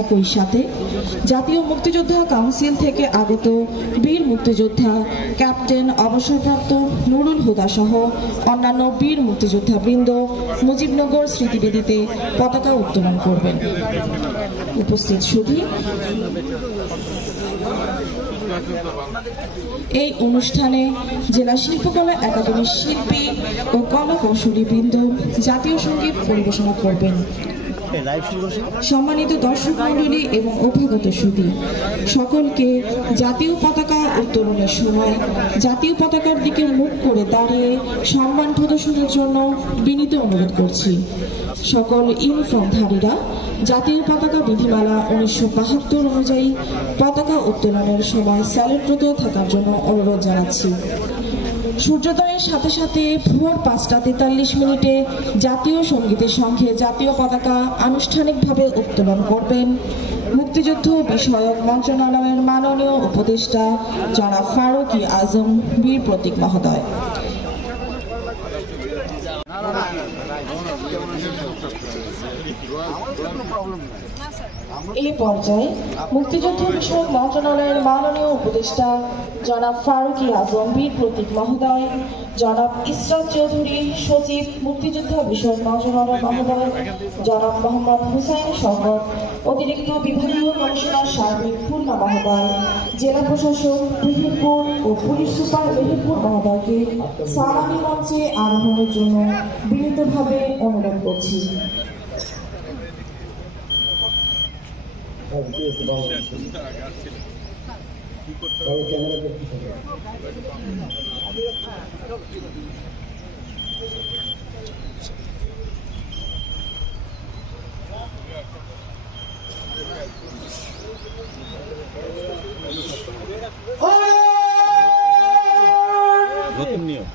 একই সাথে জাতীয় মুক্তিযোদ্ধা কাউন্সিল থেকে আগত বীর মুক্তিযোদ্ধা ক্যাপ্টেন অবসরপ্রাপ্ত নুরুল হুদা সহ অন্যান্য বীর মুক্তিযোদ্ধা বৃন্দ মুজিবনগর স্মৃতিবেদিতে পতাকা উত্তোলন করবেন। উপস্থিত সুধী, এই অনুষ্ঠানে জেলা শিল্পকলা একাডেমির শিল্পী ও কলা কৌশলী বৃন্দ জাতীয় সঙ্গীত পরিবেশনা করবেন। সম্মানিত দর্শক মণ্ডলী এবং অভ্যাগত সুধী, সকলকে জাতীয় পতাকা উত্তোলনের সময় জাতীয় পতাকার দিকে মুখ করে দাঁড়িয়ে সম্মান প্রদর্শনের জন্য বিনীত অনুরোধ করছি। সকল ইউনিফর্মধারীরা জাতীয় পতাকা বিধিমালা 1972 অনুযায়ী পতাকা উত্তোলনের সময় স্যালুটরত থাকার জন্য অনুরোধ জানাচ্ছি। সূর্যোদয়ের সাথে সাথে ভোর 5:43 জাতীয় সঙ্গীতের সঙ্গে জাতীয় পতাকা আনুষ্ঠানিকভাবে উত্তোলন করবেন মুক্তিযুদ্ধ বিষয়ক মন্ত্রণালয়ের মাননীয় উপদেষ্টা জনাব ফারুকী আজম বীর প্রতীক মহোদয়। এই পর্যায়ে মুক্তিযুদ্ধ বিষয়ক মন্ত্রণালয়ের মাননীয় উপদেষ্টা জনাব ফারুকী আজম বীর প্রতীক মহোদয়, জনাব ইসরাত চৌধুরী সচিব মুক্তিযুদ্ধ বিষয়ক মন্ত্রণালয় মহোদয়, জনাব মোহাম্মদ হুসাইন শওকত অতিরিক্ত বিভাগীয় কমিশনার সার্বিক খুলনা মহোদয়, জেলা প্রশাসক মেহেরপুর ও পুলিশ সুপার মেহেরপুর মহোদয়কে সালামি মঞ্চে আরোহণের জন্য বিনীতভাবে অনুরোধ করছি। নতুন নিয়ম